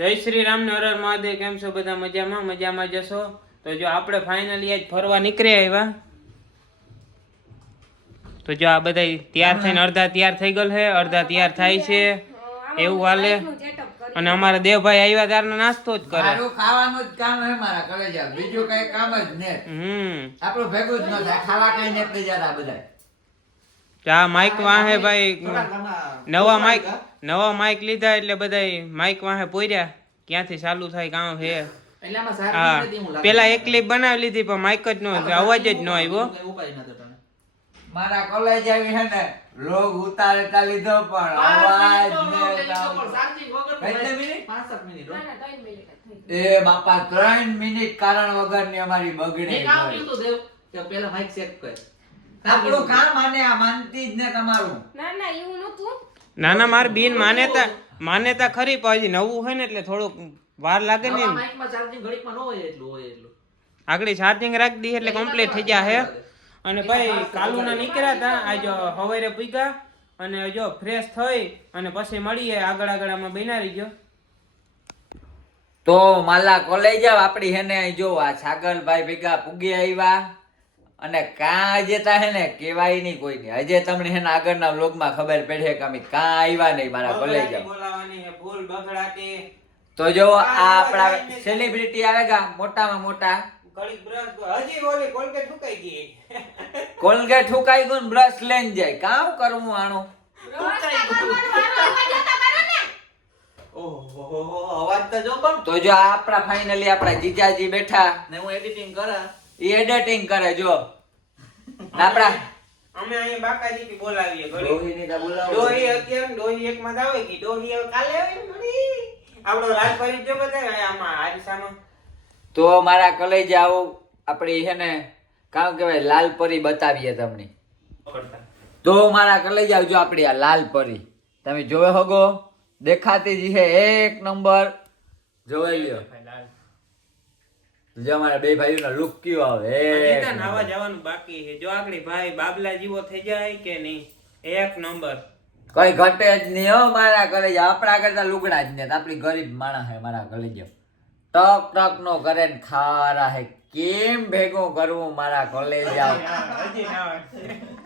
જય શ્રી રામ ને હર હર મહાદેવ. કેમ છો બધા? મજામાં જશો તો જો આપણે ફાઇનલી આજ ફરવા નીકળી આવ્યા. તો જો આ બધા તૈયાર થઈને અડધા તૈયાર થઈ ગયેલ છે, અડધા તૈયાર થાય છે એવું હાલે. અને અમારા દેવભાઈ આવ્યા ત્યારનો નાસ્તો જ કરે. મારું ખાવાનું જ કામ હે મારા કલેજા, બીજું કઈ કામ જ ને. આપણું ભેગું જ ન થાય, ખાવા કઈ નથી જતા બધા. આ માઇક વાહે ભાઈ નવા માઇક લીધા એટલે બધા માઇક વાહે પોર્યા. ક્યાંથી ચાલુ થાય કામ છે. હા, પેલા એક ક્લિપ બનાવી લીધી પણ માઇક જ નો અવાજ જ નો આવ્યો. મારા કોલેજ આવી હે ને લોગ ઉતારતા લીધો પણ અવાજ એ બાપા 3 મિનિટ કારણ વગરની અમારી બગડે. પેલા માઈક સેટ કર. આપણું કામ આને આ માનતી જ ને તમારું. ના એવું નતું. ના મારી બેન માન્યતા ખરી પણ હજી નવું હોય ને એટલે થોડુંક વાર લાગે ને. માઈકમાં ચાર્જિંગ ઘડીકમાં ન હોય એટલું. આગળ ચાર્જિંગ રાખી દી એટલે કમ્પ્લીટ થઈ જાય હે. અને ભાઈ કાલુના નીકળ્યા હતા આજ હવારે પૂગ્યા અને જો ફ્રેશ થઈ અને પછી મળીએ આગળ આમાં બનાવી ગયો. તો માલા કોલેજ આપડી હે ને જો આ છાગલભાઈ ભેગા પૂગી આવ્યા અને કાં આજે તા હે ને કેવાય નહીં કોઈ નહીં. આજે તમને હે ને આગળના વ્લોગમાં ખબર પડે કે અમે કાં આવ્યા નહીં મારા કોલેજ. બોલાવાની હે ફૂલ બગડાટી. તો જો આ આપડા સેલિબ્રિટી આવેગા મોટામાં મોટા. ઘડીક બ્રશ હજી ઓલી કોલગેટ ઠુકાઈ ગઈ. કોલગેટ ઠુકાઈ ગયું ને બ્રશ લઈને જાય. કામ કરવું આનું. ઓહો અવાજ તો જો પણ. તો જો આપડા ફાઇનલી આપડા જીજાજી બેઠા ને હું એડિટિંગ કરા. ઈ એડિટિંગ કરે જો. આપડા અમે અહીંયા બાકાજી થી બોલાવીએ ઘડી. ડોહીની તા બોલાવો. ડોહી અત્યારે ડોહી એક માં આવે કે ડોહી હવે કાલે આવે ને મળી. આપણો રાજપરી જો બતાવે આમાં આરીસામાં. તો મારા કલેજ આવો આપડી હે ને કામ કહેવાય લાલ પરી બતાવીએ તમને. તો મારા કલેજ આવજો આપડી આ લાલ પરી તમે જોવે હોગો દેખાતી જ છે એક નંબર. જોઈ લ્યો જો અમારા બે ભાઈઓનો લુક કેવો આવે. હજી નાવા જવાનું બાકી છે. જો આગળી ભાઈ બાબલા જીવો થઈ જાય કે નહીં એક નંબર. કઈ ઘટે જ નહીં હો મારા કલેજ. આપણા કરતા લુગડા જ ને આપડી ગરીબ માણસ હે મારા કલેજ. ટક નો કરે ને ખારા હે. કેમ ભેગું કરવું મારા કોલેજ આવ.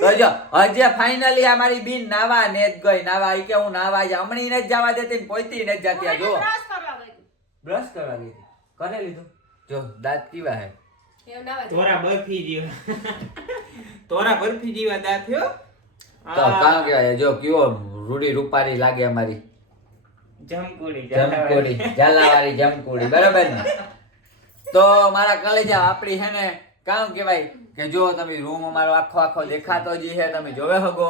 તો જો હજી ફાઇનલી અમારી બીન નાવા ને જ ગઈ. નાવા ઈ કે હું નાવા જા હમણી ને જ જવા દેતી ને પોઈતી ને જ જાતી. જો બ્રશ કરવા ગઈ કરે લીધું. જો દાંત કેવા હે. તોરા બરફી જેવા દાંત થયો. તો કામ કેવાય જો કેવો રૂડી રૂપારી લાગે અમારી જમકુડી ઝાલાવાળી જમકુડી બરાબર ને. તો મારા કલેજા આપડી હે ને કામ કેવાય કે જો તમે રૂમ અમારો આખો દેખાતો જ છે. તમે જોવે હગો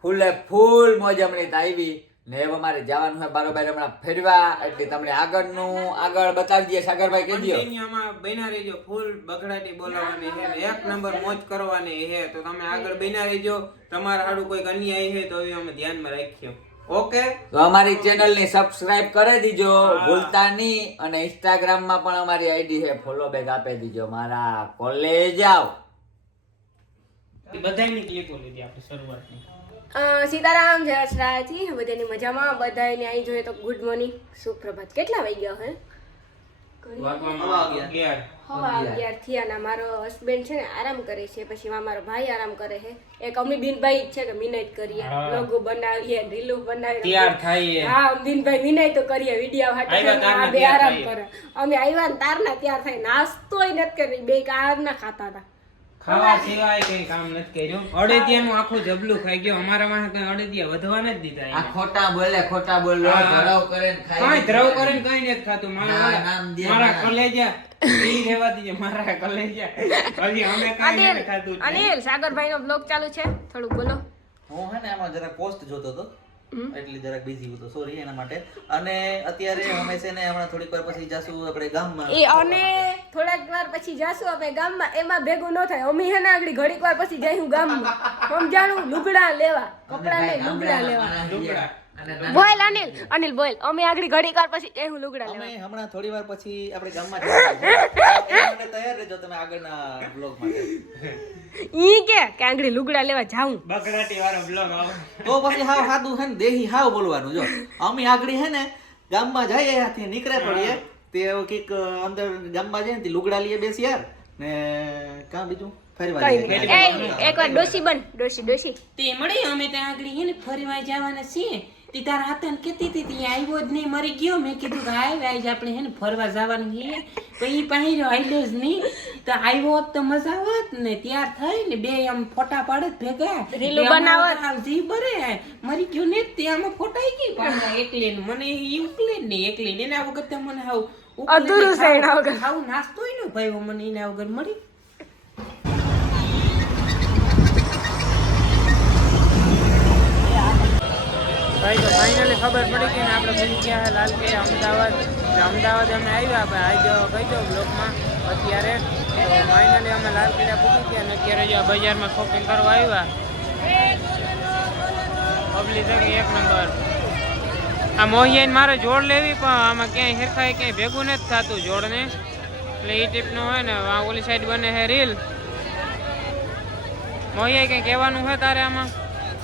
ફૂલે ફૂલ મોજ હમણાં આવી ને હવે અમારે જવાનું છે બરોબર હમણાં ફેરવા. એટલે તમને આગળ બતાવી દઈએ. સાગરભાઈ કહી દો આમાં બના રહેજો. ફૂલ બગડાટી બોલાવવાની છે ને એક નંબર મોજ કરવાની છે. તો તમે આગળ બના રહેજો. તમારા હાડું કોઈ અન્યાય છે તો હવે અમે ધ્યાનમાં રાખ્યો. ઓકે તો અમારી ચેનલ ની સબસ્ક્રાઇબ કરી દીજો ભૂલતા નહીં. અને ઇન્સ્ટાગ્રામ માં પણ અમારી આઈડી છે ફોલો બેક આપી દીજો. મારા કોલેજ આવ બધાની ક્લિપો લીધી આપણે શરૂઆતની. સીતારામ જય શ્રાજી બધાની મજામાં. બધાને અહીં જોઈએ તો ગુડ મોર્નિંગ સુપ્રભાત. કેટલા વાગ્યા હે? 11 થયા. મારો હસબન્ડ છે ને આરામ કરે છે. પછી મારો ભાઈ આરામ કરે છે. એક અમીબીનભાઈ છે કે મિનાઈટ કરીએ લોગો બનાવીએ રીલો બનાવીએ તૈયાર થાય. હા અમીબીનભાઈ મિનાઈટ તો કરીએ વિડિયો હાટે બે આરામ કરે. અમે આવ્યા ને તારના તૈયાર થાય. નાસ્તોય નથી કરી. બે કાર ના ખાતા હતા. ખાવા સિવાય કઈ કામ નથી કર્યું. અડદિયાનું આખું જબલું ખાઈ ગયો. અમારા માં કઈ અડદિયા વધવા નથી દીધા. આ ખોટા બોલે ધરાવ કરે ને ખાય. કઈ ધરાવ કરે ને કઈ નથી ખાતું. મારા કલેજા ઈ રહેવા દીજે. મારા કલેજા હજી અમે કઈ નથી ખાતું. અનિલ સાગરભાઈ નો બ્લોગ ચાલુ છે. થોડુંક બોલો. હું હે ને આમાં જરા પોસ્ટ જોતો હતો એટલે જરાક બિઝી હતો. સોરી એના માટે. અને અત્યારે અમે છે ને હમણાં થોડીક વાર પછી જાશું આપણે ગામમાં. અને થોડાક વાર પછી જાશું આપણે ગામમાં. એમાં ભેગું ન થાય. અમે હે ને આગળ ઘડીક વાર પછી જઈશું ગામમાં. સમજાણું? લુગડા લેવા. કપડા નહીં લુગડા લેવા. બોલ અનિલ બોલ. અમે આગળ ઘડીક વાર પછી જઈશું લુગડા લેવા. અમે હમણાં થોડી વાર પછી આપણે ગામમાં જવાનું છે. એટલે તૈયાર રહેજો તમે આગળના બ્લોગ માટે. ઈ કે આંગળી લુગડા લેવા જાઉં. બગડાટી વાળો બ્લોગ આવે તો પછી હાવ સાદું હે ને દેહી હાવ બોલવાનું. જો અમે આગળ હે ને ગામમાં જાય ત્યાંથી નીકળે પડીએ તે કંઈક અંદર ગામમાં જાય ને તે લુગડા લઈએ બેસી યાર ને કાં બીજું ફરવા જઈએ. એકવાર ડોસી બન ડોસી તે મળી અમે ત્યાં આગળ હે ને ફરવા જવાના છીએ તે તારા હાથે કહેતી હતી તે આવ્યો જ નહીં મરી ગયો મેં કીધું કે આજ આપણે હે ને ફરવા જવાનું છે પણ ઈ પહેર્યો આઈલો જ નહીં તો આવ્યો હોત તો મજા આવત ને ત્યાર થઈ ને બે આમ ફોટા પાડત ભેગા રીલું બનાવત. જી બરે મરી ગયો ને તે આમાં ફોટાઈ ગઈ પાડવા એકલી ને મને ઈ ઉકલે જ નહીં એકલી ને એના વગર તો મને હાવ અધૂરું છે એના વગર. હાવ નાસ્તો ય ન ભાઈ મને એના વગર મળી. ભાઈ તો ફાઇનલી ખબર પડી ગઈ ને આપણે ભૂલી ગયા છે લાલ કિલ્લા અમદાવાદ. અમદાવાદ અમે આવ્યા આપણે આજે કહી દો બ્લોકમાં અત્યારે તો ફાઇનલી અમે લાલ કિલ્લા પૂછી ગયા ને અત્યારે જો બજારમાં શોપિંગ કરવા આવ્યા. પબ્લિક એક નંબર. આ મોહિયાને મારે જોડ લેવી પણ આમાં ક્યાંય હેરખાય ક્યાંય ભેગું નથી થતું જોડને એટલે એ ટીપનું હોય ને આ ઓલી સાઈડ બને છે રીલ. મોહિયા કંઈ કહેવાનું છે તારે આમાં?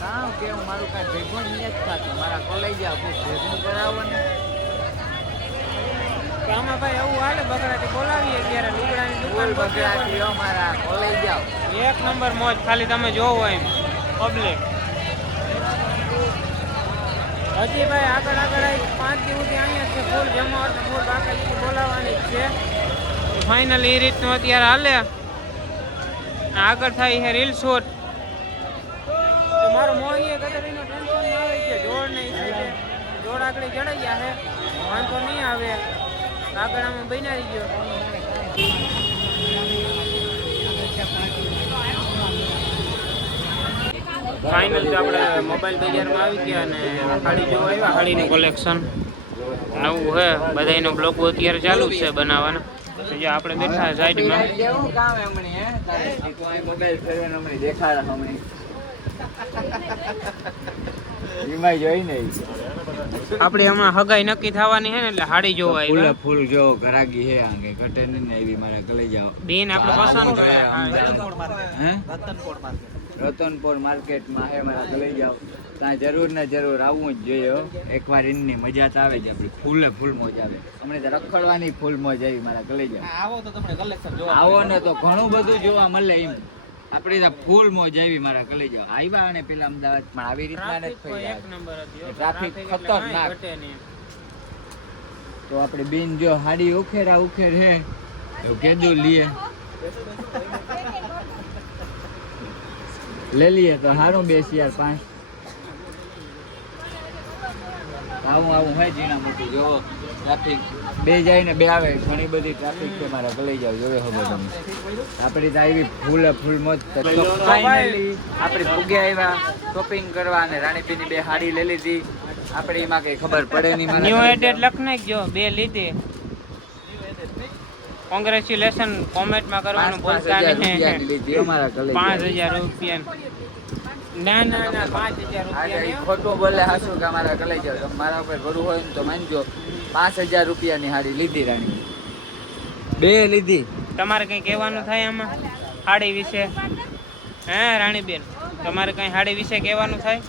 કામ કેવું મારું કાંઈ ભેગું જ નથી થતું મારા કોલેજ આવું ભેગું કરાવો ને તો આમાં ભાઈ એવું હાલે બગડાથી બોલાવીએ ત્યારે લુગડાની દુકાન બગડાથી મારા કોલેજ આવ એક નંબર મોજ. ખાલી તમે જોવો એમ પબ્લિક. હજી ભાઈ આગળ આવી 5 દી સુધી અહીંયા છે ફૂલ જમાવટ ફૂલ બાકી બોલાવવાની જ છે. ફાઇનલી એ રીતનું અત્યારે હાલે. આગળ થાય છે રીલ શૂટ. તો મારો મોહીએ ગદરીનો ટેન્શન આવે છે જોડ નહીં સાઈડે જોડ આગળ જડાઈ ગયા છે વાંધો નહીં આવે. આગળ આમાં બનાવી ગયો. ફાઇનલ આપણે મોબાઈલ બજારમાં આવી ગયા અને હાડી જોવા આવ્યા. હાડીનું કલેક્શન નવું છે બધાનો બ્લોગ અત્યારે ચાલુ જ છે બનાવવાના. તો જે આપણે બેઠા સાઈડમાં કેવું કામ હમણી હે તારે મોબાઈલ ફેરવાનો હમણી દેખાડા હમણી એમાં જોઈ નહીં આપણે હમણાં હગાઈ નક્કી થવાની છે ને એટલે હાડી જોવા ફૂલ આવ્યા. ફૂલ જો ઘરાગી હે આંગે ઘટે ને એવી મારા ગલે જાવ બેન આપણે પસંદ કરે. હે રતનપોળ માર્કેટ. રતનપોર માર્કેટમાં હે મારા ગલે જાવ ત્યાં જરૂર ને જરૂર આવવું જ જોઈએ હો. એકવાર એની મજા તો આવે જ આપણી ફૂલે ફૂલ મોજ આવે. અમને તો રખડવાની ફૂલ મોજ આવી મારા ગલે જાવ. આવો તો તમને કલેક્શન જોવા આવો ને તો ઘણું બધું જોવા મળે એમ. આપણી તો ફૂલ મોજ આવી મારા ગલે જાવ. આવ્યા અને પેલા અમદાવાદ પણ આવી રીતના નથી ટ્રાફિક ફર્યા. એક નંબર હતી હો. ટ્રાફિક ટ્રાફિક ખતરનાક. ઘટે નહીં. તો આપણે બેન જો હાડી ઉખેર હે તો કેદું લીએ લઈ લઈએ તો સારું 2,500 આવું હોય જીણા મોટું જોવો ટ્રાફિક બે જાય ને બે આવે ઘણી બધી ટ્રાફિક છે મારા ગલે જાવ જોવે ખબર તમે આપણી તો આવી ફૂલે ફૂલ મોજ. ફાઇનલી આપણે ભૂગે આવ્યા શોપિંગ કરવા અને રાણીપીની 2 હાડી લઈ લીધી. આપણે એમાં કઈ ખબર પડે નહીં ન્યુ મારા એડેડ લખ નાખજો 2 લીધી. કોંગ્રેચ્યુલેશન કોમેન્ટમાં કરવાનું ભૂલતા નહીં. લીધી અમારા ગલે 5,000 રૂપિયા. ના ના ના 5,000 રૂપિયા. ખોટું બોલે હાસું કે અમારા ગલે જાવ તમે મારા ઉપર ભરું હોય ને તો માનજો 5,000 રૂપિયાની હાડી લીધી રાણી 2 લીધી. તમારે કઈ કહેવાનું થાય આમાં હાડી વિશે? હે રાણીબેન તમારે કઈ હાડી વિશે કહેવાનું થાય?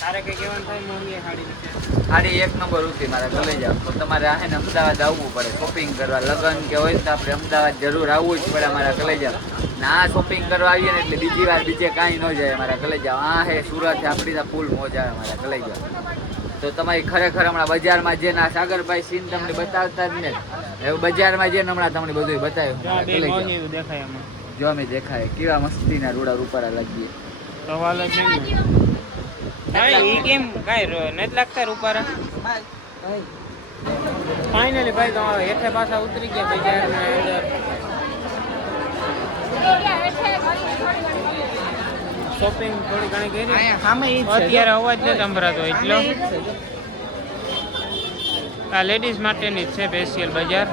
તારે કઈ કહેવાનું થાય મોંઘી હાડી વિશે? હાડી એક નંબર હતી મારા ગલે જાવ તો તમારે આ ને અમદાવાદ આવવું પડે શોપિંગ કરવા. લગ્ન કે હોય તો આપણે અમદાવાદ જરૂર આવવું જ પડે મારા ગલે જાવ. ના શોપિંગ કરવા આવીએ ને એટલે બીજી વાર બીજે કાંઈ ન જાય મારા ગલે જાવ. આ હે સુરત આપણી તો ફૂલ મોજ આવે મારા ગલે જાવ. તો તમારી ખરેખર હમણાં બજારમાં જે ના સાગરભાઈ સીન તમને બતાવતા જ ને એવું બજારમાં જે હમણાં તમને બધું બતાવ્યું દેખાય આમાં જો અમે દેખાય કેવા મસ્તીના રૂડા રૂપારા લાગીએ. સવાલ જ નહીં. ઈ કેમ કાંઈ નથી લાગતા રૂપારા? ફાઇનલી ભાઈ તો હેઠે પાછા ઉતરી ગયા બજારના અંદર. શોપિંગ થોડી ઘણી કરી. અત્યારે અવાજ નથી સંભળાતો એટલો. આ લેડીઝ માટેની જ છે સ્પેશિયલ બજાર.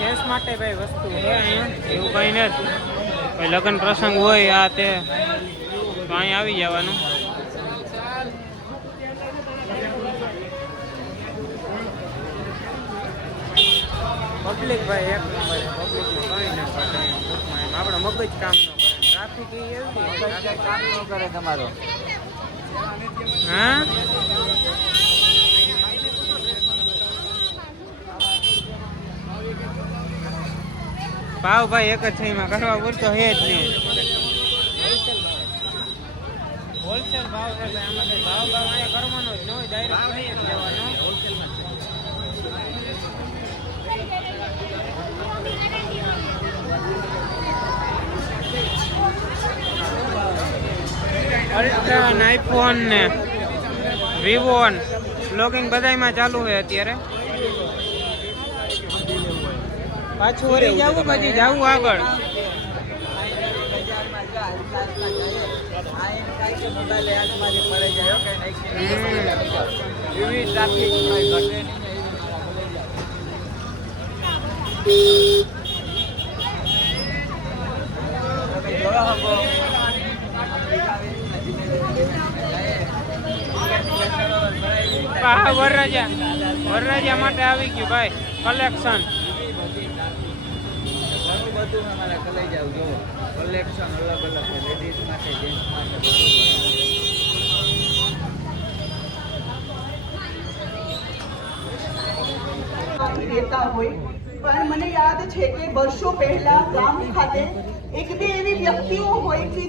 જેન્ટ્સ માટે ભાઈ વસ્તુ છે અહીંયા એવું કંઈ નથી. કોઈ લગ્ન પ્રસંગ હોય આ તે તો અહીંયા આવી જવાનું. પબ્લિક ભાઈ એક નંબર પબ્લિકમાં કંઈ ના કરે ટૂંકમાં એમ આપણે મગજ કામ ન કરે ટ્રાફિક એ એવી કામ ન કરે તમારો. હા ભાવ ભાઈ એક જ છે એમાં કરવા પૂરતો હે જ નહીં હોલસેલ ભાવ છે ભાઈ આમાં કઈ ભાવ અહીંયા કરવાનો જ ન હોય ડાયરેક્ટ લઈ જ લેવાનો હોલસેલમાં અલ્ટ્રા ને આઈફોન ને વિવો બ્લોગિંગ બધાયમાં ચાલુ છે અત્યારે પાછું વળી જવું પછી જવું આગળ વરરાજા માટે આવી ગયું ભાઈ કલેક્શન બધું અમારે લઈ જાવ જો કલેક્શન અલગ અલગ છે લેડીઝ માટે જેન્ટ્સ માટે રહેતા હોય પણ મને યાદ છે કે વર્ષો પહેલા ગામ ખાતે એક બે એવી વ્યક્તિઓ હોય કે